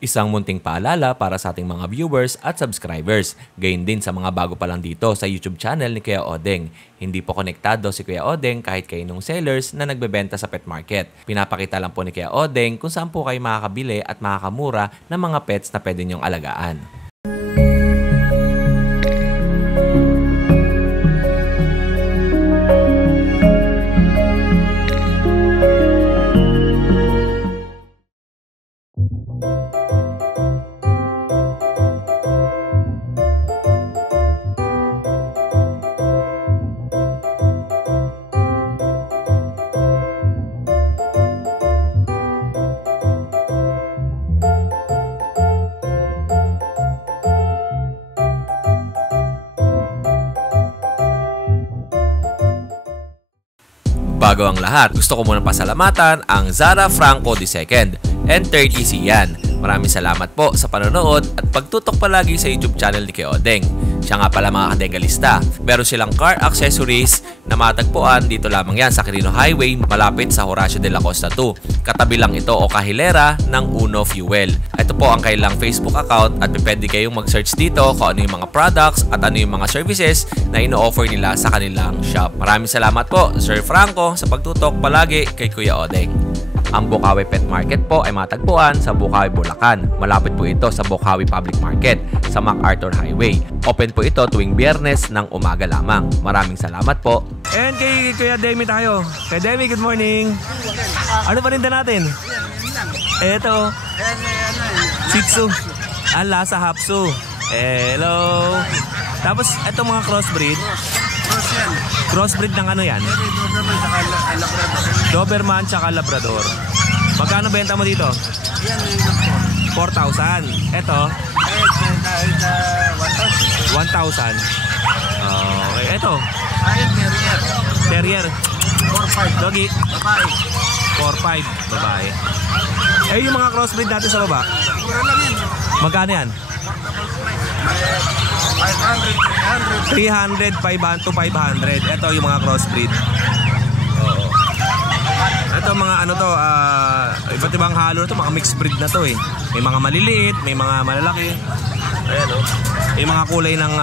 Isang munting paalala para sa ating mga viewers at subscribers. Gayon din sa mga bago pa lang dito sa YouTube channel ni Kuya Odeng. Hindi po konektado si Kuya Odeng kahit kaninong sellers na nagbebenta sa pet market. Pinapakita lang po ni Kuya Odeng kung saan po kayo makakabili at makakamura ng mga pets na pwede niyong alagaan. Bago ang lahat, gusto ko muna pasalamatan ang Zara Franco II and 30C yan. Maraming salamat po sa panonood at pagtutok palagi sa YouTube channel ni Kuya Odeng. Siya nga pala mga kadengalista. Meron silang car accessories na matagpuan dito lamang yan sa Quirino Highway malapit sa Horacio de la Costa 2. Katabi lang ito o kahilera ng Uno Fuel. Ito po ang kailang Facebook account at pwede kayong mag-search dito kung ano yung mga products at ano yung mga services na ino-offer nila sa kanilang shop. Maraming salamat po Sir Franco sa pagtutok palagi kay Kuya Odeng. Ang Bukawi Pet Market po ay matagpuan sa Bukawi, Bulacan. Malapit po ito sa Bukawi Public Market sa MacArthur Highway. Open po ito tuwing Biyernes ng umaga lamang. Maraming salamat po. And kay Kuya Demi tayo. Kay Demi, good morning. Ano pa rin natin? Eto. Shih Tzu. Ala sa Hapsu. Hello. Tapos ito mga crossbreed. Crossbreed ng ano yan? Doberman tsaka Labrador. Magkano benta mo dito? 4,000. Ito? 1,000. Okay, ito? Terrier. 4,500. Doggy? 4,500. Babae. Eh, yung mga crossbreed natin sa baba? Magkano yan? 300, 500 to 500. Ito yung mga crossbreed. Oo. Ito mga ano to, iba't ibang halo to, mga mixed breed na to eh. May mga maliliit, may mga malalaki. Ayan oh. May mga kulay ng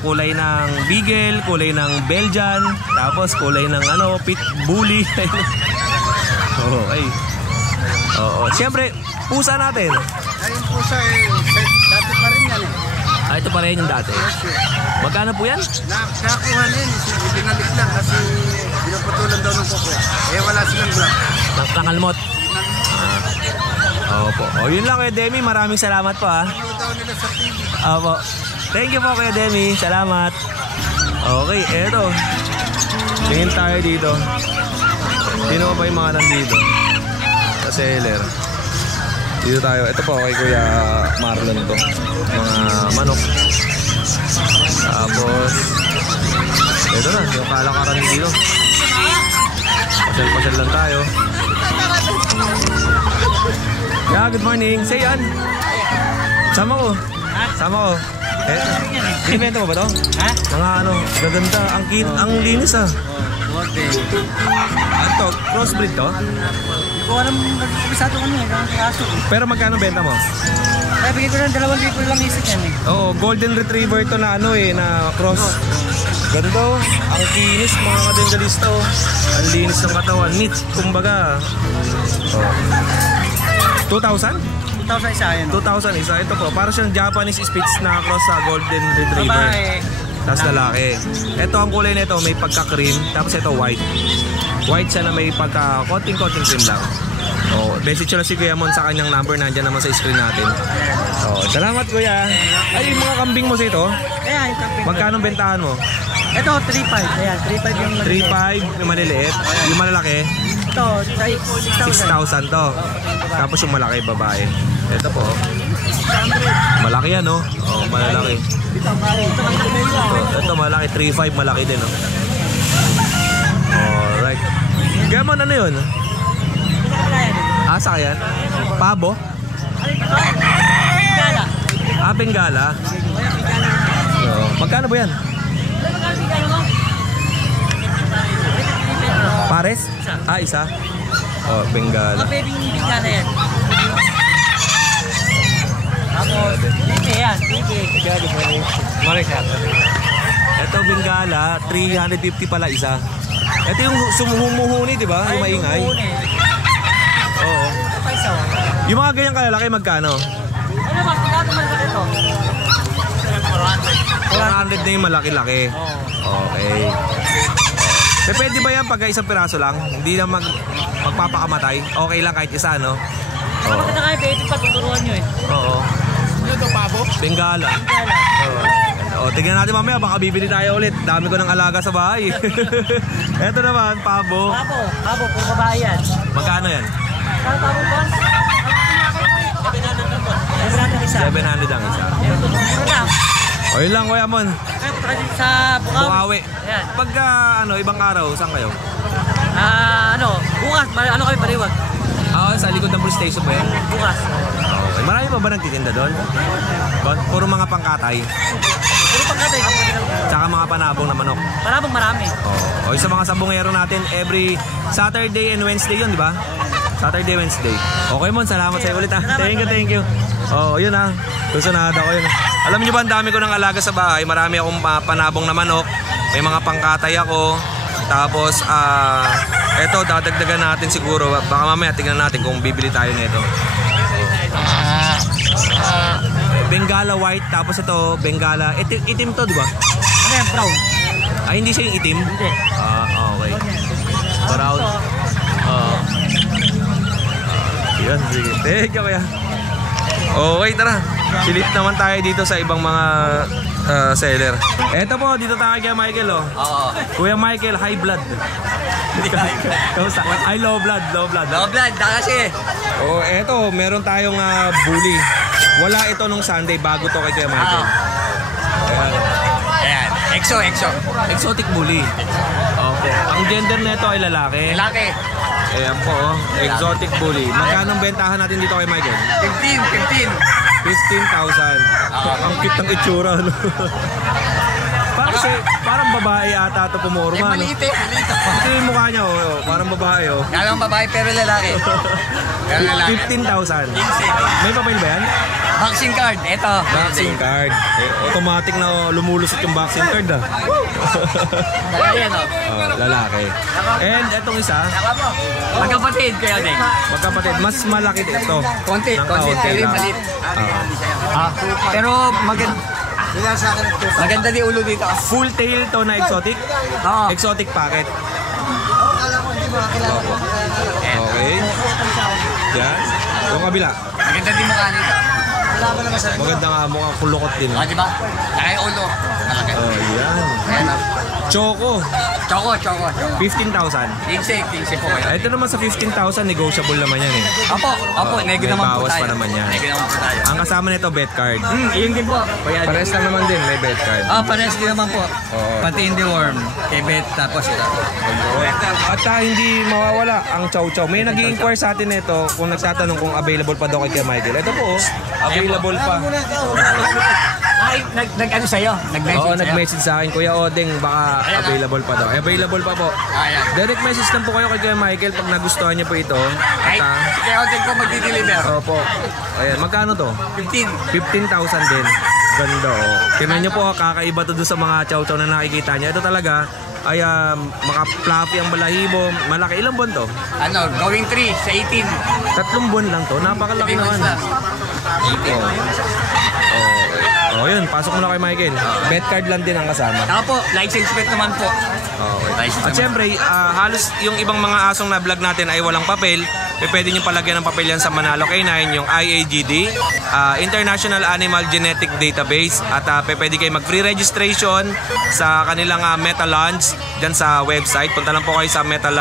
kulay ng Beagle, kulay ng Belgian, tapos kulay ng Pit Bully. Oo, ay. Oo, siyempre, pusa natin. Ay, yung pusa dati pa rin yan eh. Ito pa rin yung dati. Magkano po yan? Nakakuha na yun. Binalik lang kasi pinuputulan daw ng kuko. Eh wala silang black. Nakalmot. Opo. O yun lang Kuya Demi. Maraming salamat po ha. Ano daw nila sa TV. Opo. Thank you po Kuya Demi. Salamat. Okay, eto. Tingin tayo dito. Sino pa yung mga nandito? Sa seller. Dito tayo. Ito po kay Kuya Marlon to. Mga manok. Tapos ito na, yung kalakaran dito. Pasyal-pasyal lang tayo. Yeah, good morning. Say yan. Sama ko. Ibenta mo ba to? Ha? Mga gaganda. Ang linis ah. Ito, crossbreed to? Hindi ko alam mag-ibisado kami Pero magkano benta mo? Ay, bigay ko ng 2,000 lang isip yan eh. Oo, golden retriever to na na cross. Ganda. Ang kinis mga kadengalista oh. Ang linis ng katawan. Neat, kumbaga. 2,000? 2,000 isa yan. 2,000 isa. Ito po, para siyang Japanese Spitz na cross sa golden retriever. Babae. Tapos lalaki. Ito ang kulay nito, may pagka-cream. Tapos ito white. White siya na may konting-konting cream lang. Oh, message lang si Kuya Mon sa kanyang number, nandiyan naman sa screen natin. Oh, salamat Kuya. Ay, yung mga kambing mo ito? Ayan, yung kambing. Magkano bentahan mo? Ito, 3,500. Ayan, 3,500 yung maliliit. 3,500 yung maliliit. Yung malalaki? Ito, 6,000. 6,000 to. Tapos yung malaki babae. Ito po. Malaki yan, no? Oh, malalaki. Ito malaki, 3,500 malaki din, no? Alright. Kaya mo ano yun? Asa yan? Pabo? Bengala. So, magkano ba yan? Pares? Isa. Oh, Bengala. Bengala yan. Bengala, 350 pala isa. Ito yung sumuhuni, di ba? Yung maingay. Oo. Yung mga ganyang kalalaki, magkano? Ano ba? Magkano malaki ito? 400 na yung malaki-laki. Okay. Pwede ba yan pagka isang piraso lang? Hindi na magpapakamatay? Okay lang kahit isa, no? Oo. Bakit na kayo pwede patuturuan nyo eh? Oo. Ano ito, pabo? Bengala. Oo. Tignan natin mamaya, baka bibili tayo ulit. Dami ko ng alaga sa bahay. Ito naman, pabo. Pabo, puro babae yan. Magkano yan? Saan pabo boss? 700 isa. 700 ang isa. Mura lang. O yun lang, Kuya Mon. Sa Bukawi. Bukawi. Ayan. Pagka ibang araw, saan kayo? Bukas, kayo pariwag? Sa likod ng police station ba yan? Bukas. Okay. Marami pa ba nagtitinda doon? Puro mga pangkatay. Puro pangkatay. Tsaka mga panabong na manok. Marami. O sa mga sabongero natin, every Saturday and Wednesday yun, di ba? Saturday, Wednesday. Okay, Mon, salamat sa iyo ulit ha. Thank you. Yun ha. Susunod ako yun. Alam niyo ba, ang dami ko ng alaga sa bahay. Marami akong panabong na manok. May mga pangkatay ako. Tapos, eto, dadagdagan natin siguro. Baka mamaya tingnan natin kung bibili tayo nito. Bengala white, tapos ito, Bengala. Itim to, di ba? Ano yan, brown? Ay, hindi siya yung itim? Hindi. Okay. Brown. Yan, sige. Thank you, Kuya. Okay, tara. Silip naman tayo dito sa ibang mga seller. Eto po, dito tayo kay Michael, oh. Oo. Kuya Michael, high blood. Ay, low blood. Low blood, kasi. Eto, meron tayong bully. Wala ito nung Sunday, bago to kay Kuya Michael. Ayan. Exo. Exotic bully. Okay. Ang gender nito ay lalaki. Laki. Ayan po, oh. Exotic bully. Magkano ang bentahan natin dito kay Michael? 15. 15,000. Ang cute ng itsura, no? Parang babae ata ito pumorma, no? Maliit eh. Ito yung mukha niya, oh. Parang babae, oh. Galang babae pero lalaki. 15,000. May papel ba yan? Vaccine card, eto. Vaccine card. Automatic na lumulusot yung vaccine card, ah. Ayan o. Lalaki. And itong isa, Magkapatid kayo din. magkapatid, mas malaki ito. Konti. Ng kaunti Pero lang. maliit. Pero maganda di ulo dito. Full tail to na exotic. Oo. Exotic packet. Okay. Yan. Yung kabila. Maganda din mukha nito. Maganda nga, mukhang kulukot din. O, di ba? Laki ulo. Malaki. Yan. Ayan o. Choco. Choco. 15,000. Tingsi po kayo. Ito naman sa 15,000, negotiable naman yan eh. Opo, nego may naman po bawas tayo. pa naman yan. Nego naman po tayo. Ang kasama nito, bet card. Iyon din po. Pares lang naman din, may bet card. Pares din naman po. Oo. Pati in the worm. Kay Bet, tapos ito. At hindi mawawala ang chow chow. May nag-i-inquire sa atin nito kung nagtatanong kung available pa daw kay Kuya Michael. Ito po, available pa. Ay, nag-ano sa'yo? Nag-message Oo, sa'yo? nag-message sa akin, Kuya Odeng, baka available pa daw. Available pa po. Ayan. Direct message lang po kayo kay Kuya Michael pag nagustuhan niyo po ito. Ay, At, kaya hotel ko magdi-deliver. opo. Ayan, magkano to? 15. 15,000 din. Ganda, oh. Tingnan niyo po, kakaiba to doon sa mga chow-chow na nakikita niyo. Ito talaga ay maka-fluffy ang balahibo. Malaki. Ilang buwan to? Going 3 sa 18. 3 buwan lang to. Napakalaki naman. Oh, yun. Pasok mo na kay Michael. Bet card lang din ang kasama. Saka po, license plate naman po. License At naman. syempre, halos yung ibang mga asong na vlog natin ay walang papel. Pwede nyo palagyan ng papel yan sa Manalo K9, yung IAGD, International Animal Genetic Database. At pwede kayo mag-free registration sa kanilang Meta Lunch dyan sa website. Punta lang po kayo sa Meta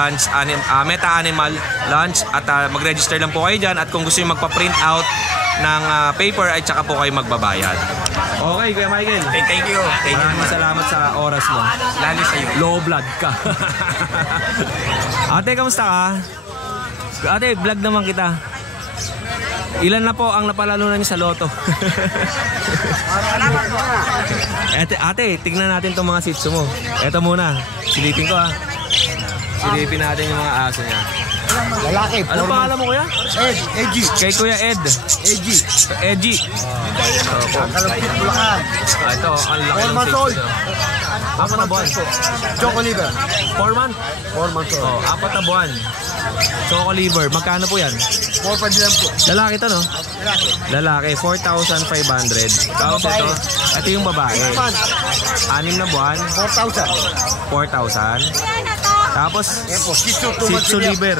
Animal Lunch at mag-register lang po kayo dyan. At kung gusto nyo magpa-print out ng paper ay tsaka po kayo magbabayad. Okay, Kuya Michael. Thank you. Maraming salamat sa oras mo. Lalo sa'yo. Low blood ka. Ate, kamusta ka? Ate, vlog naman kita. Ilan na po ang napalalunan niyo sa loto? Ate, tignan natin itong mga sitso mo. Ito muna. Silipin ko ha. Silipin natin yung mga aso niya. Lalaki. Ano pangalan mo, kuya? Ed, Edgy. Kay Kuya Ed. Edgy. Edgy. Kalapit Bulacan. Ito, ang laki 4 ng months sales old. niya. Apat na buwan. Choco liver. 4 months? 4 months old. Oh, apat na buwan. Choco liver. Magkano po yan? 4 lang po. Lalaki to, no? Lalaki. 4,500. Tapos ito. Ito yung babae. 6 na buwan. 4,000. 4,000. Tapos, Yan po. Shih Tzu, 2 Shih months Tzu old. liver.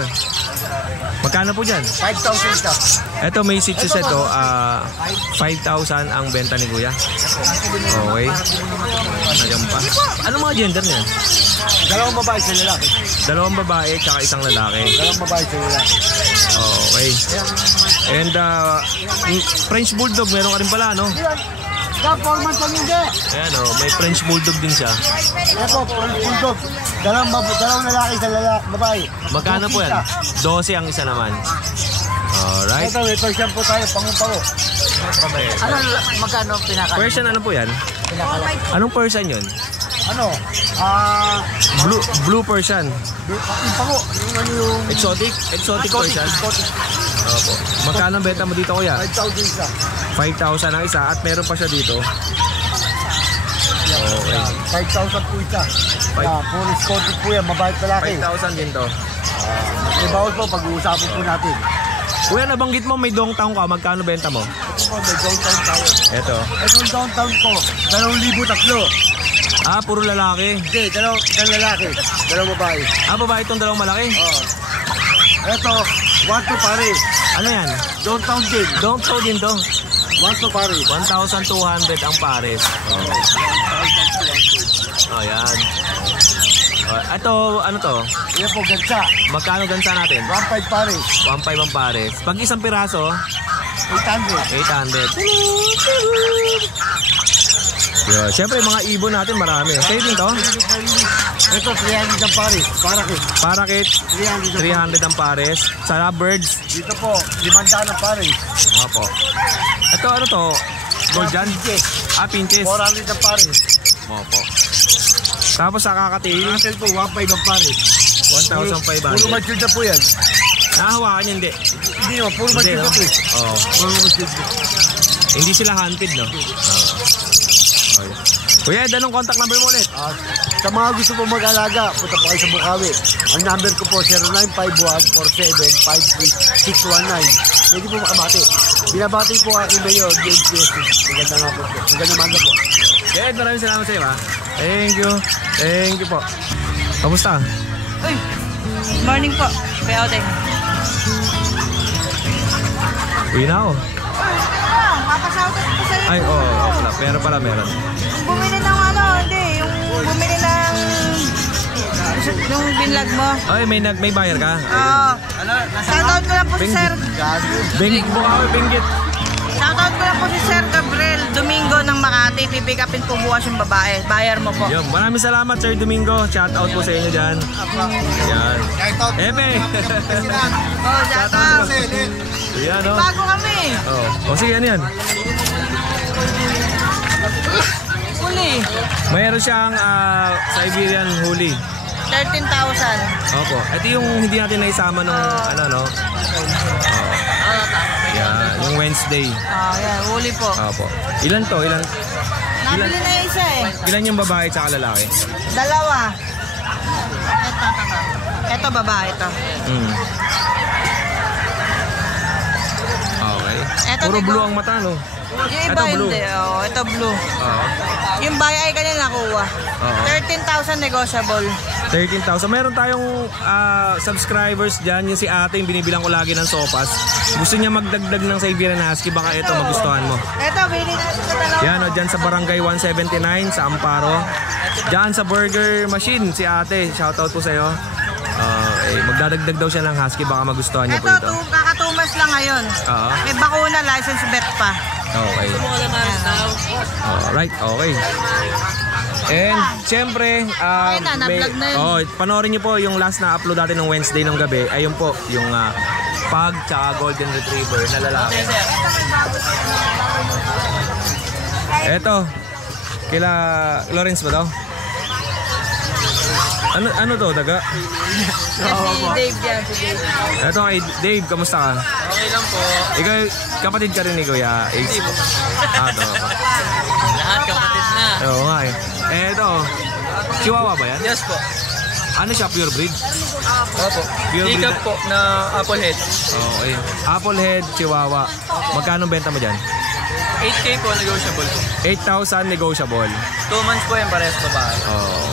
Magkano po dyan? 5,000 isa. Ito may Shih Tzu set, 5,000 ang benta ni Kuya. Okay. Nagyan pa. Ano mga gender niya? Dalawang babae sa lalaki. Dalawang babae tsaka isang lalaki. Dalawang babae sa lalaki. Okay. And French Bulldog, meron ka rin pala, no? Ka, 4 months lang hindi. Ayan, may French Bulldog din siya. Yan po, Bulldog. Dalawang lalaki sa babae. Magkano po yan? 12 ang isa naman. Alright. Ito, may Persian po tayo, pangumpaw. Ano, magkano pinaka? Persian, ano po yan? Anong Persian yun? Ano? Blue Persian. Yung pango. Yung ano yung... Exotic Persian. Exotic. Opo. Magkano ang benta mo dito, Kuya? 5,000 isa. 5,000 ang isa at meron pa siya dito. Okay. 5,000 po isa. Puro Scottish po yan, mabait lalaki. 5,000 din to. May bawal po, pag-uusapan po natin. Kuya, nabanggit mo may Dongtang ka. Magkano benta mo? Ito po, may downtown tayo. Ito. Itong downtown po, 2,003. Puro lalaki. Hindi, dalawang lalaki, dalawang babae. Babae itong dalawang malaki? Oo. Ito, 1,200 pare. Ano yan? Downtown din. Dongtang din to. 1,200 pare. 1,200 ang pares. Ayan. Ito, ano to? Yan po, gansa. Magkano gansa natin? 1,500 pare. 1,500 ang pares. Pag isang piraso, 800. 800. Yeah. Siyempre, mga ibon natin marami. Sa'yo din to? Ito, 300 ang pare. Parakit. Parakit, 300 ang pares. Sa birds, Dito po, 500 ang pare. opo. Ito, ano to? Golden? Pinches. 400 ang pare. Opo. Tapos sa kakatail, Natin po, 1,500 ang pare. 1,500. Puro matured na po yan. Nahawakan niya, hindi. Hindi naman, puro Hindi, matured no? na po eh. Oo. Puro matured na. Hindi sila hunted, no? Okay. Kuya, Ed, anong contact number mo ulit? Sa mga gusto po mag-alaga, punta po kayo sa Bukawi. Ang number ko po, 0951-4753-619. Pwede po makabati. Binabati po aking mayor, DNPS. Maganda nga po. Maganda manga po. Ed, maraming salamat sa iyo, ha? Thank you. Thank you po. Kamusta? Uy, morning po. Kaya Odeng. Uwi na ako. Papasawag ko sa'yo. Ay, oo. Meron. Bumili ng yung bumili ng yung binlag mo. Ay, may bayar ka? Oo. Shoutout ko lang po si Sir. Bingit mo ako, Bingit. Shoutout ko lang po si Sir Gabriel Domingo ng Makati. Pipick upin po bukas yung babae. Bayar mo po. Yo, maraming salamat, Sir Domingo. Shout out po sa inyo dyan. Yan. Epe! Oh, shoutout. Yan, no? Bago kami. Oh, sige, ano yan? Uli. Mayroon siyang Siberian Huli. 13,000. Opo. Ito yung hindi natin naisama nung no? Yan, yung Wednesday. Yan. Uli po. Opo. Ilan to? Nabili na yung isa Ilan yung babae at lalaki? Dalawa. Ito babae ito. Okay. Eto, Puro Nico. blue ang mata, no? Yung iba Ito blue. hindi. Ito blue. Oo. Yung bahay ay kanina nakuha. 13,000 negotiable. 13,000. Meron tayong subscribers dyan. Yung si ate, yung binibilang ko lagi ng sopas. Gusto niya magdagdag ng Siberian Husky. Baka ito magustuhan mo. Ito, bili na sa dalawa. Yan, dyan sa Barangay 179 sa Amparo. Dyan sa Burger Machine, si ate. Shoutout po sa'yo. Magdadagdag daw siya ng Husky. Baka magustuhan niyo po ito. Ito, kakatumas lang ngayon. Oo. May bakuna, license bet pa. Okay. Alright, okay. And siyempre, na, na-vlog na yun. panoorin niyo po yung last na upload natin ng Wednesday ng gabi. Ayun po, yung Pug tsaka Golden Retriever na lalaki. Eto, kila Lawrence ba daw? Ano to, daga? Si Dave yan, si Dave. Ito kay Dave, kamusta ka? Okay lang po. Ikaw, kapatid ka rin ni Kuya Ace. Ito. Lahat kapatid na. Oo nga eh. Ito, Chihuahua ba yan? Yes po. Ano siya, pure breed? Opo. Pure breed Hiccup po na apple head. Okay. Apple head, Chihuahua. Magkano benta mo dyan? 8K po, negotiable po. 8,000 negotiable. 2 months po yung parehas babae.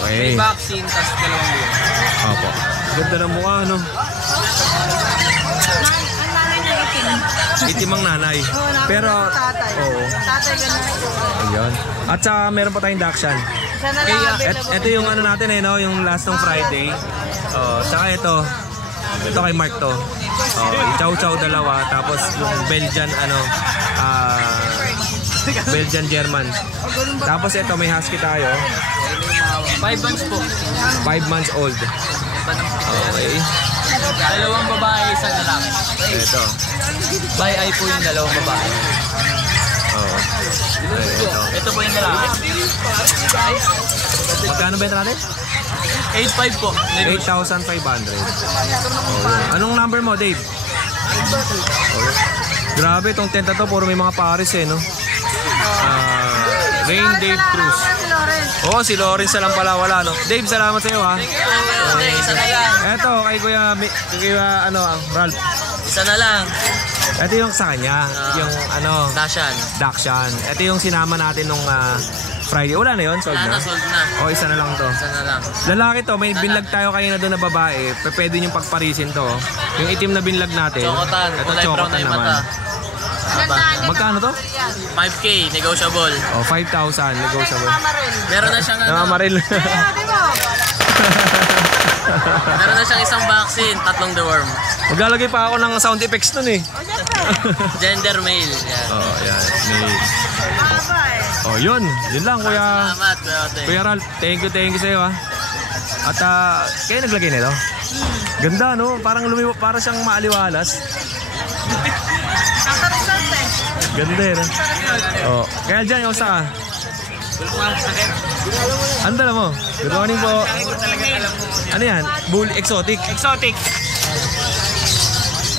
Okay. May vaccine, tas 2 buwan. Opo. Ganda ng mukha, no? Ang nanay niya itim. Itim ang nanay. Pero, Tatay. oo. Tatay ganun. Ayun. At saka meron pa tayong Dachshund. Siya na lang available. Ito yung ano natin eh, no? Yung last ng Friday. Oh, saka ito. Ito kay Mark to. Oh, Chow Chow dalawa. Tapos yung Belgian, Belgian German. Tapos ito, may husky tayo. 5 months po. 5 months old. Okay. 2 babae, 1 lalaki. Ito. By eye po yung 2 babae. Oh. Ito. Ito po yung lalaki. Magkano benta natin? 8.5 po. 8,500. Oh, anong number mo, Dave? Oh, grabe, itong tent na to, puro may mga pares eh, no? Rain Dave Cruz. Si Lawrence. Oh, si Lawrence na lang pala wala, no? Dave, salamat sa iyo, ha? Isa na lang. Eto, kay Kuya, Ralph. Isa na lang. Ito yung sa kanya, yung Dashan. Dachshund. Ito yung sinama natin nung Friday. Wala na yun? Sold Wala na? na, sold na. O, isa na lang to. Isa na lang. Lalaki to, may binlag tayo kanina doon na babae. Pwede yung pagparisin to. Yung itim na binlag natin. Chocotan. Ito Kulay brown chocotan na yung naman. mata. Magkano to? 5K, negotiable. O, 5,000. Negotiable. Meron na siyang Namamaril. Sabi mo. Meron na siyang isang vaccine, 3 deworm. Maglalagay pa ako ng sound effects nun eh. Gender male. Yan. Oh, yan. May... Baba eh. Oh, yun. Yun lang, Kuya. Salamat, Kuya Ote. Kuya Ralph, thank you sa'yo, ha. At kayo naglagay nito? Ganda, no? Parang parang siyang maaliwalas. Nasa resort eh. Ganda eh, no? Oh, kaya dyan, yung ka? Ano dala mo? Good morning po. Ano yan? Bull exotic? Exotic.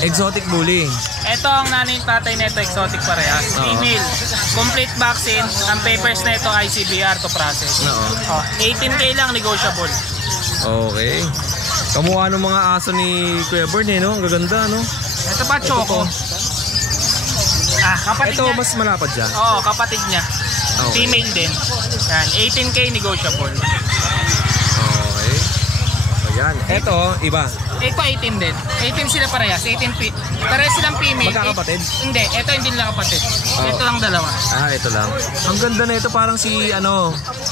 Exotic bully. Ito ang nanay tatay nito, exotic parehas. Female. Complete vaccine. Ang papers na ito ICBR to process. Oo. 18K lang, negotiable. Okay. Kamukha ng mga aso ni Kuya Bern eh, no? Ang gaganda, no? Ito pa, Choco. Kapatid Ito, niya. mas malapad siya. Oo, kapatid niya. Okay. Female din. Yan, 18K negotiable. Okay. Ayan. Ito, iba. Ito 18 din. 18 sila parehas. 18 parehas silang female. Magkakapatid? Hindi, ito hindi nila kapatid. Oh. Ito lang dalawa. Ito lang. Ang ganda na ito, parang si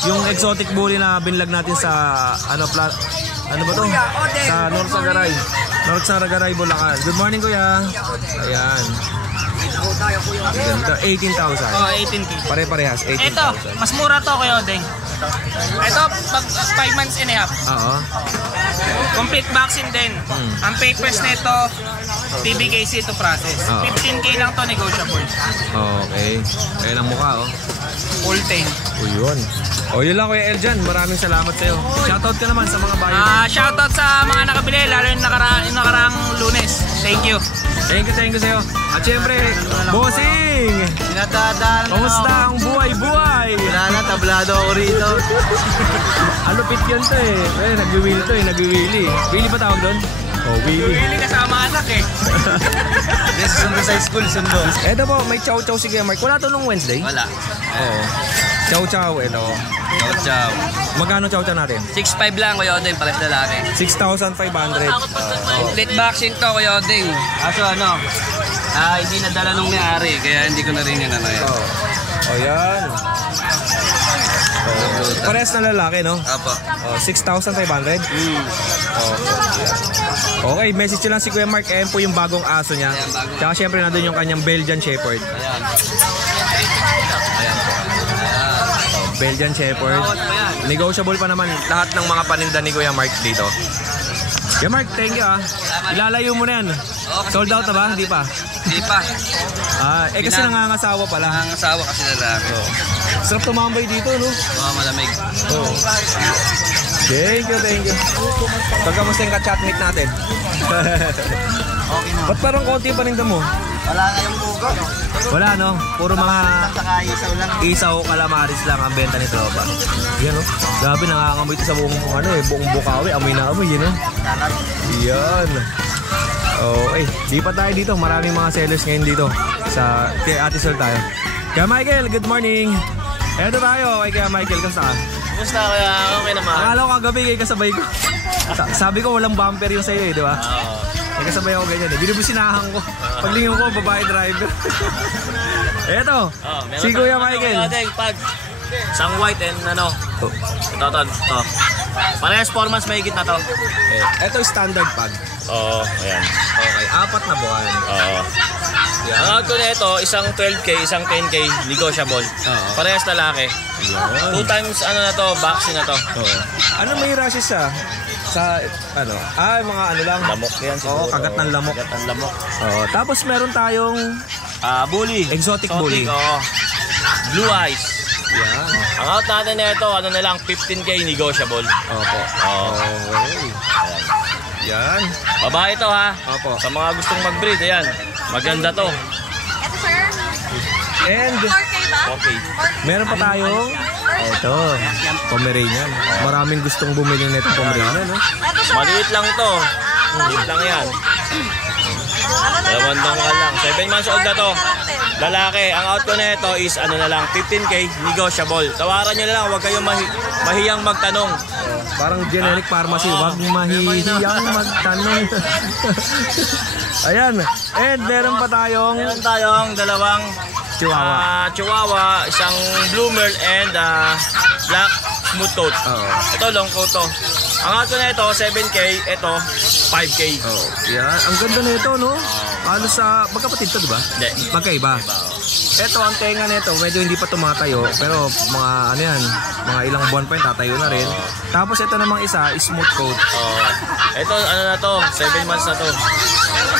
yung exotic bully na binlag natin sa ano ba to? Sa North Sagaray. North Sagaray, Bulacan. Good morning, Kuya. Ayan. Ganda. 18,000. 18K. Pare-parehas, 18,000. Ito, mas mura to Kuya Odeng. Ito, 5 months and a half. Oo. Complete vaccine din. Ang papers nito, PBKC to process. Oo. 15K lang to negotiable. Okay. Ayan ang mukha, oh. Full tank. O yun. O yun lang, Kuya Eljan. Maraming salamat sa'yo. Shoutout ka naman sa mga bayan. Shoutout sa mga nakabili, lalo yung nakaraang Lunes. Thank you. Thank you sa'yo. At syempre, bossing! Pinatadaan Kamusta ang buhay-buhay? Wala na, tablado ako rito. Alupit yan to eh. Nag-wheelie to eh. Nag-wheelie. Wheelie ba tawag doon? Oh, wheelie. Pili kasama anak eh. Yes, sundo sa school, sundo. Eto po, may chow-chow si Kuya Mark. Wala to nung Wednesday? Wala. Oo. Chow-chow, ito. Ciao. Magkano chow-chow natin? 6.5 lang, Kuya Odeng, pares lalaki. 6,500. Complete vaccine to, Kuya Odeng. Kaso hindi nadala nung may-ari, kaya hindi ko na rin yun yan. O yan. Pares na lalaki, no? Apo. 6,500? Okay, message nyo lang si Kuya Mark. Ayan po yung bagong aso niya. Tsaka syempre nandun yung kanyang Belgian Shepherd. Ayan. Belgian Shepherd. Negotiable pa naman lahat ng mga paninda ni Kuya Mark dito. Kuya Mark, thank you ah. Ilalayo mo na yan. Sold out na ba? Hindi pa? Hindi pa. Kasi nangangasawa pala. Ang asawa kasi lalaki. Sarap tumambay dito, no? Mga malamig. Oo. Thank you. Pagkamusta yung ka-chatmate natin? Okay na. Ba't parang konti pa rin mo? Wala na yung bugo. Wala no? Puro mga Saka isaw lang. isaw calamaris lang ang benta ni Tropa. Yan oh. Grabe nangangamoy ito sa buong buong Bukawi. Amoy na amoy yun oh. Yan. Okay, di pa tayo dito. Maraming mga sellers ngayon dito sa kay Ate Sol tayo. Kaya Michael, good morning. Eto tayo kay Michael, kamusta ka? Kumusta kaya? Okay naman. Akala ko kagabi kay kasabay ko. Sabi ko walang bumper yung sa'yo eh, di ba? Oo. May kasabay ako ganyan eh. Binubusinahan ko. Paglingin ko, babae driver. Eto, si Kuya Michael. Pag isang white and ano. Ito. Parehas 4 months may na to. Eto standard pag. Oo, ayan. Okay, 4 na buwan. Oo. Ang out ko na ito, isang 12K, isang 10K, negotiable. Parehas lalaki. 2 times ano na to, vaccine na to. Ano may rashes siya? Sa ano? Mga ano lang. Lamok yan Oo, siguro. kagat ng lamok. Kagat ng lamok. Oo, tapos meron tayong Bully. exotic bully. Oo. Blue eyes. Yan. Ang out natin na ito, ano na lang, 15K negotiable. Opo. Oo. Okay. Yan. Babae to ha. Opo. Sa mga gustong mag-breed, ayan. Maganda to. Ito sir, And 4K ba? Okay. meron pa tayong ito, Pomeranian. Maraming gustong bumili nito Pomeranian, no? Ito sir, Maliit lang to. Maliit lang yan. Dalawandang ka lang. 7 months old na to. Lalaki. Ang out ko na ito is ano na lang, 15K negotiable. Tawaran nyo na lang. Huwag kayong mahiyang magtanong. Parang generic pharmacy, wag mahihiyang magtanong. Ayan. And meron pa tayong Meron tayong dalawang Chihuahua. Chihuahua, isang bloomer and black smooth coat. Oo. Ito long coat to. Ang out ko na ito 7K, ito 5K. Oh, yan. Ang ganda nito, no? Halos sa magkapatid to, di ba? Hindi. Magkaiba. Ito, ang tenga nito, medyo hindi pa tumatayo, pero mga ano yan, mga ilang buwan pa yun, tatayo na rin. Tapos ito namang isa, smooth coat. Ito ano na to, 7 months na to.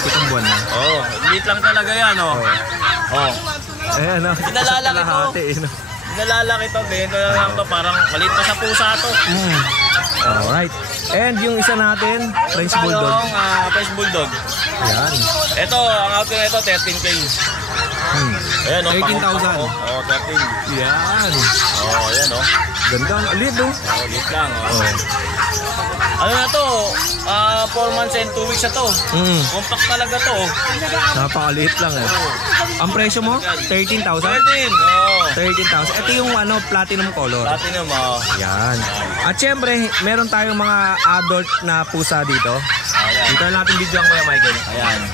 Itong buwan na. Liit lang talaga yan, Ayan, no? Pinalalaki to. No? Nalalaki to, ganito na lang to, parang maliit pa sa pusa to. Alright. And yung isa natin, French Bulldog. French Bulldog. Yan. Ito, ang out ko na ito, 13K. Ayan, 13,000. 13. Yan. Ayan, Ganda. Liit, no? liit lang, Ano na to? 4 months and 2 weeks na to. Compact talaga to. Napakaliit lang eh. Ang presyo mo? 13,000? 13,000. Ito yung platinum color. Platinum, Yan. At syempre, meron tayong mga adult na pusa dito. Dito na natin video ang Kuya Michael. Ayan.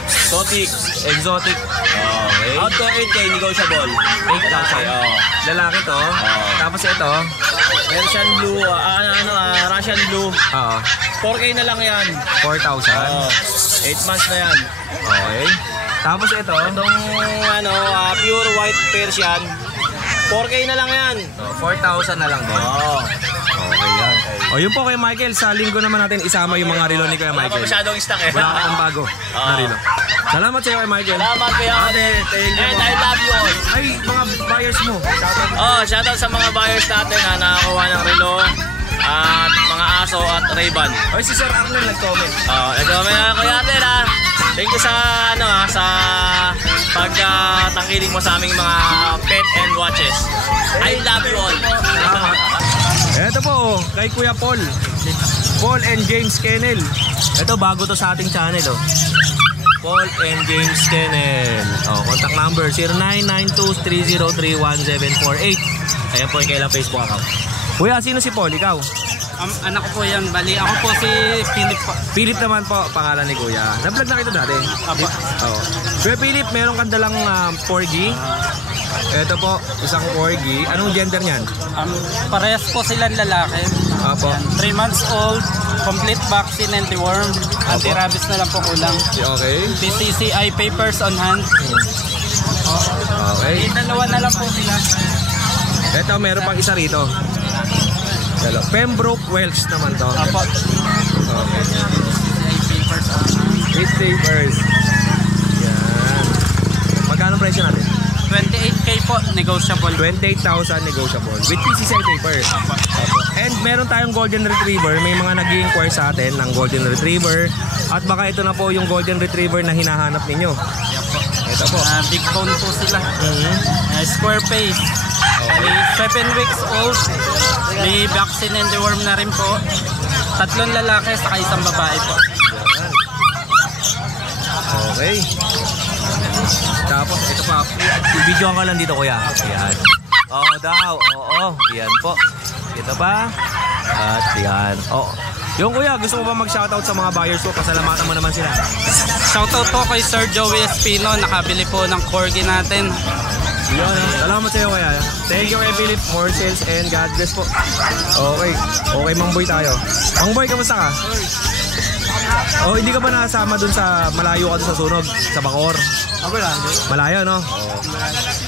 Exotic. Okay. Out to 8K, negotiable. 8,000. Lalaki to. Tapos ito. Persian blue, Russian blue. 4K na lang yan. 4,000. 8 months na yan. Okay. Tapos ito. Itong pure white Persian, 4K na lang yan. 4,000 na lang din. Okay yan. O yun po kay Michael, sa linggo naman natin isama yung mga relo ni Kuya Wala pa Michael. masyadong stock eh. Wala ka pang bago na relo. Salamat sa iyo kay Michael. Salamat kuya. Thank you. And I love you all. Ay, mga buyers mo. Shoutout sa mga buyers natin na nakakuha ng relo at mga aso at Ray-Ban. Oy, si Sir Arnel nag-comment. Nag-comment na kuya natin Thank you sa sa pagtangkiling mo sa aming mga pet and watches. I love you all. Ito po, kay Kuya Paul. Paul and James Kennel. Ito, bago to sa ating channel, Paul and James Kennel. Contact number 0992-303-1748. Ayan po yung kailang Facebook account. Kuya, sino si Paul? Ikaw? Anak ko po yan, bali. Ako po si Philip po. Philip naman po, pangalan ni Kuya. Na-vlog na kita dati. Apo. Kuya Philip, meron kang dalang Porgy. Ito po, isang Porgy. Anong gender niyan? Parehas po silang lalaki. Apo. 3 months old, complete vaccine and deworm. Anti-rabies na lang po kulang. Okay. PCCI papers on hand. Okay. Dalawa na lang po sila. Ito, meron pang isa rito. Pembroke Welsh naman to. Apo. Okay. It's papers. Yan. Magkano presyo natin? 28K po, negotiable. 28,000 negotiable with PCCI paper. Opo. And meron tayong Golden Retriever. May mga nag-i-inquire sa atin ng Golden Retriever. At baka ito na po yung Golden Retriever na hinahanap ninyo. Ito po. Big bone po sila. Square face. May 7 weeks old. May vaccine and deworm na rin po. 3 lalaki saka 1 babae po. Okay. Tapos ito pa. I-video ka lang dito kuya. Yan. Oo daw. Oo. Yan po. Ito pa. At yan. Oo. Yung kuya, gusto mo ba mag-shoutout sa mga buyers ko? Pasalamatan mo naman sila. Shoutout po kay Sir Joey Espino. Nakabili po ng corgi natin. Yun. Salamat sa iyo kuya. Thank you kay Philip. More sales and God bless po. Okay. Okay, Mang Boy tayo. Mang Boy, kamusta ka? Oh, hindi ka ba nasama dun sa malayo ka dun sa sunog? Sa Bacoor? Ako lang. Malayo, no?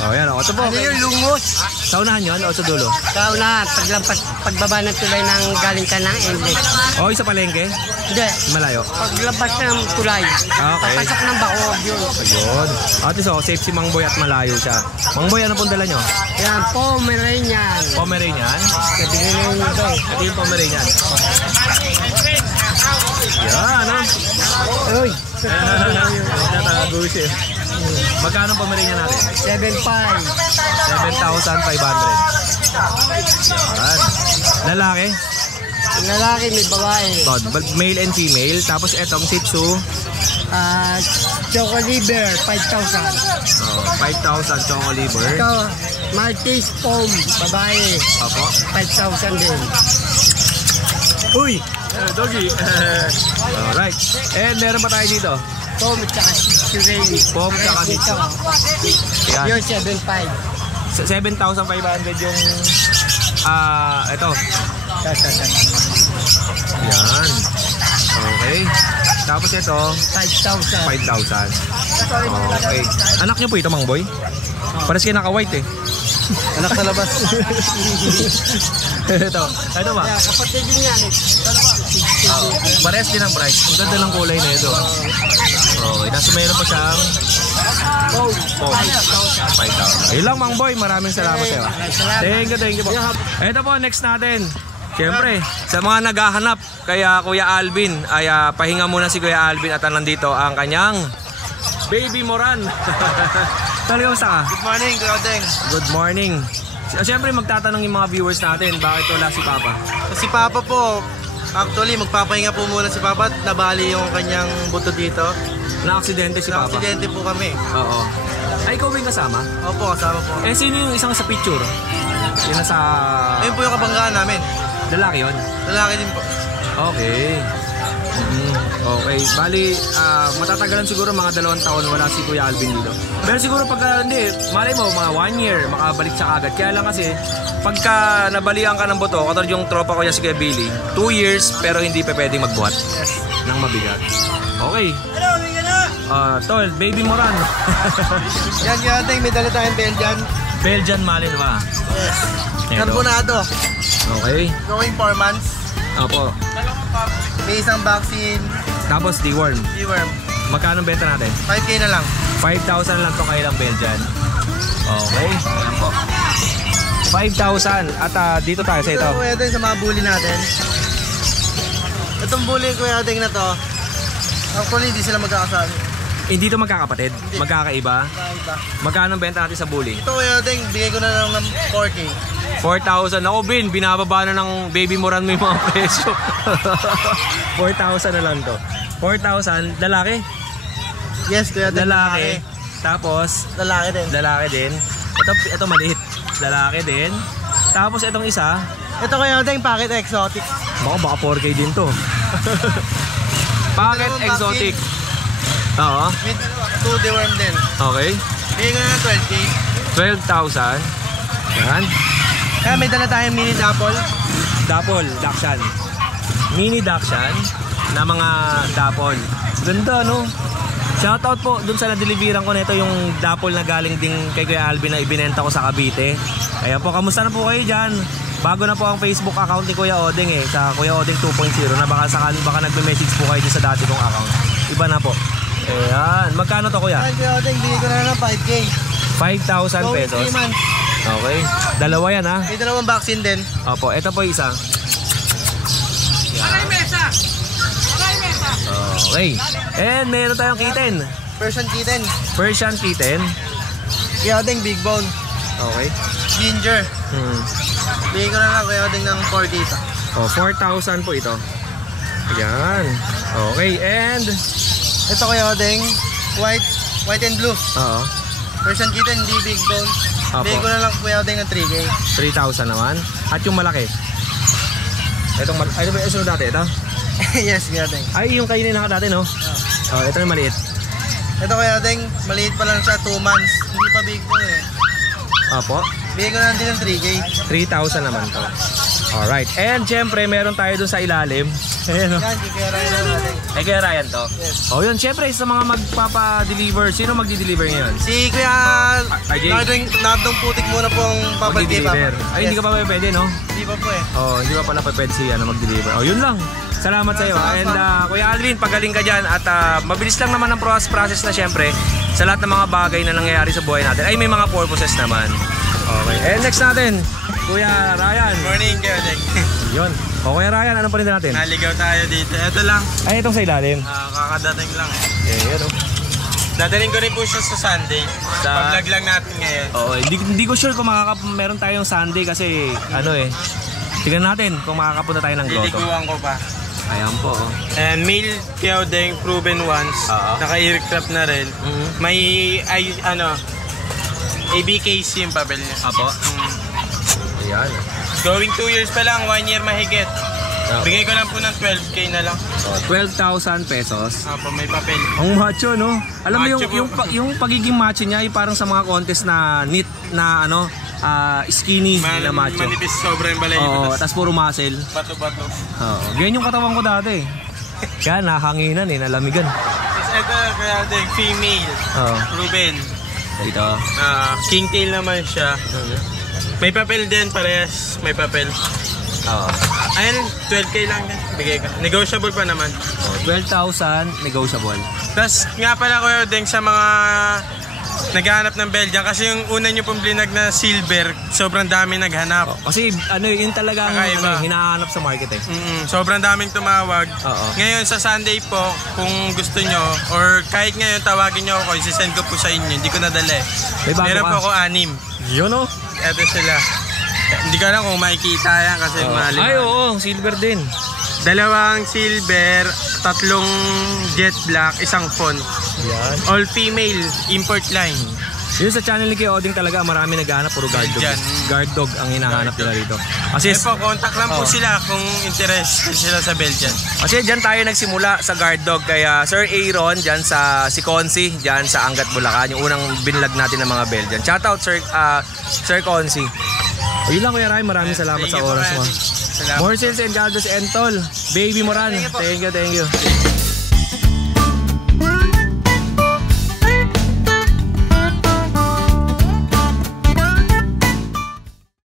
Oh, yan. Ito po. Ano yung lungos? Sa unahan yun o sa dulo? Sa una, pagbaba ng tulay ng galing ka ng English. Oh, sa palengke? Hindi. Malayo? Paglabas ng tulay. Okay. Papasok ng Bacoor yun. Ayun. At so, safe si Mang Boy at malayo siya. Mang Boy, ano pong dala nyo? Yan po, Pomeranian. Pomeranian? Nabigay na yung ito. Ito yung Pomeranian. Yan, ha? Uy. Natago siya. Magkano ang Pomeranian natin? 7.5. 7,500. Yan. Lalaki? Lalaki, may babae. Male and female. Tapos etong Shih Tzu. Choco liver, 5,000. 5,000 choco liver. Ito, Maltese foam, babae. Opo. 5,000 din. Uy! Doggy. Alright. And meron pa tayo dito. Foam at saka Shih Tzu. Pom tsaka Shih Tzu. Yan. Pure 7.5. 7,500 yung ito. Yan. Okay. Tapos ito 5,000. 5,000. Okay. Anak niyo po ito, Mang Boy? Pares kayo naka-white eh. Anak sa labas. Ito ba? Yeah, kapatid din yan eh. Pares din ang price. Ang ganda ng kulay na ito. Okay. Tapos mayroon pa siyang Oh, 5,000. Ayun lang, Mang Boy. Maraming salamat sa'yo. Salamat. Thank you po. Ito po, next natin. Siyempre, sa mga naghahanap kaya Kuya Alvin, ay pahinga muna si Kuya Alvin at nandito ang kanyang Baby Moran. Talaga basta ka? Good morning, Godeng. Good morning. Siyempre, magtatanong yung mga viewers natin, bakit wala si Papa? Si Papa po, actually magpapahinga po muna si Papa at nabali yung kanyang buto dito. Na-aksidente si Papa? Na-aksidente po kami. Oo. Ay, ikaw ba yung kasama? Opo, kasama po. Eh, sino yung isang sa picture? Yung nasa... Ayun po yung kabanggaan namin. Lalaki yun? Lalaki din po. Okay. Okay. Bali, matatagalan siguro mga 2 taon wala si Kuya Alvin dito. Pero siguro pagka, hindi, malay mo, mga 1 year, makabalik siya agad. Kaya lang kasi, pagka nabalian ka ng buto, katulad yung tropa ko niya si Kuya Billy, 2 years, pero hindi pa pwedeng magbuhat ng mabigat. Okay. Tol, Baby Moran. Yan, Godeng, may dala tayong Belgian. Belgian Malin ba? Yes. Ito. Carbonado. Okay. Going 4 months. Opo. May isang vaccine. Tapos deworm. Deworm. Magkano benta natin? 5K na lang. 5,000 lang to kailang Belgian. Okay. Ayan po. 5,000. At dito tayo sa ito. Ito, Kuya Deng, sa mga bully natin. Itong bully, Kuya Deng na to, actually, hindi sila magkakasali. Hindi to magkakapatid? Magkakaiba? Iba. Magkano benta natin sa bully? Ito, Kuya Deng, bigay ko na lang ng 4K. 4,000. Ako, Bin, binababa na ng Baby Moran mo yung mga presyo. 4,000 na lang to. 4,000. Lalaki? Yes, Kuya Deng. Lalaki. Tapos, Lalaki din. lalaki din. Ito maliit. Lalaki din. Tapos, itong isa, Ito, Kuya Deng, packet exotic. baka 4K din to. Packet Dalawang exotic. Oo. With 2 deworm din. Okay. Bigay ko na ng 12K. 12,000. Yan. Kaya may dala tayong mini dapol. Dapol, Dachshund. Mini Dachshund na mga dapol. Ganda, no? Shoutout po dun sa na-deliveran ko nito yung dapol na galing din kay Kuya Alvin na ibinenta ko sa Cavite. Ayan po, kamusta na po kayo dyan? Bago na po ang Facebook account ni Kuya Odeng sa Kuya Odeng 2.0 na baka nagme-message po kayo din sa dati kong account. Iba na po. Ayan, magkano to Kuya? Kuya Odeng, bigay ko na lang ng 5K. 5,000 Going pesos. 3 months. Okay. Dalawa yan ha. May dalawang vaccine din. Opo, ito po isa. Okay. And meron tayong kitten. Persian kitten. Persian kitten. Kaya ding big bone. Okay. Ginger. Bigay ko na lang kaya ding ng 4 dito. Oh, 4,000 po ito. Ayan. Okay, and Ito kaya ding white and blue. oo, Persian kitten, hindi big bone. Apo. Bigay ko na lang kaya ding ng 3K. 3,000 naman. At yung malaki. Itong ay, ito sunod dati ito. Yes, kaya ding. Ay, yung kainin na dati, no? Oh, ito yung maliit. Ito kaya ding, maliit pa lang siya, 2 months. Hindi pa big bone eh. Opo. Bigay ko na lang din ng 3K. 3,000 naman to. Alright. And syempre, meron tayo dun sa ilalim. Ayan, no? Yan, kaya rin na natin. Ay, kaya Ryan to? Yes. Oh, yun. Syempre, sa mga magpapa-deliver, sino magdi-deliver ngayon? Si Kuya Jay. Nardong Putik muna po ang papalgay pa. Magdi-deliver. Ay, hindi ka pa pwede, no? Hindi pa po eh. Oh, hindi pa pala pwede si mag-deliver. Oh, yun lang. Salamat sa iyo. And Kuya Aldrin, pagaling ka dyan at mabilis lang naman ang process na syempre sa lahat ng mga bagay na nangyayari sa buhay natin. Ay, may mga purposes naman. Okay. And next natin, Kuya Ryan. Morning, Kuya Deng. Yun. O Kuya Ryan, anong paninda natin? Naligaw tayo dito. Ito lang. Ay, itong sa ilalim. Kakadating lang. Yun, oh. Dadaling ko rin po siya sa Sunday. Pag-vlog lang natin ngayon. Oo, hindi ko sure kung meron tayong Sunday kasi tignan natin kung makakapunta tayo ng grotto. Liliguan ko pa. Ayan po. Oh. And male Kuya Deng, proven once. Naka-earcraft na rin. May, ABKC yung papel niya. Apo. Ayan. Going 2 years pa lang, 1 year mahigit. Bigay ko lang po ng 12K na lang. 12,000 pesos. Apo, may papel. Ang macho, no? Alam mo Macho po. yung pagiging macho niya ay parang sa mga contest na neat na skinny na macho. Manipis sobra yung balay. Oo, tapos puro muscle. Bato-bato. Oo. Ganyan yung katawan ko dati. Kaya nahanginan nalamigan. Tapos ito, Kuya Deng, female. Oo. Ruben. Ito. King tail naman siya. May papel din, parehas. May papel. Oo. Ayun, 12K lang din. Bigay ko. Negotiable pa naman. 12,000 negotiable. Tapos nga pala Kuya Deng sa mga naghahanap ng Belgian kasi yung una nyo pong blinag na silver, sobrang dami naghanap. Kasi yun talaga ang Kakaiba. hinahanap sa market eh. Sobrang daming tumawag. Oo. Ngayon sa Sunday po, kung gusto nyo, or kahit ngayon tawagin nyo ako, isisend ko po sa inyo. Hindi ko nadala eh. May bago Meron ka. po ako 6. Yun o. Ito sila. Hindi ko alam kung makikita yan kasi malim. Ay oo, silver din. 2 silver, 3 jet black, 1 fawn. Yan. All female, import line. Yun sa channel ni Kuya Oding talaga marami naghahanap puro guard dog. Belgian. Guard dog ang hinahanap nila dito. Kasi Po, contact lang po sila kung interested sila sa Belgian. Kasi dyan tayo nagsimula sa guard dog. Kaya Sir Aaron, dyan sa si Consi, dyan sa Angat, Bulacan. Yung unang binlag natin ng mga Belgian. Shoutout Sir Consi. O yun lang Kuya Ray, maraming salamat Thank sa you, oras mo. Salamat. More sales and God bless and tol. Baby Moran. Thank you.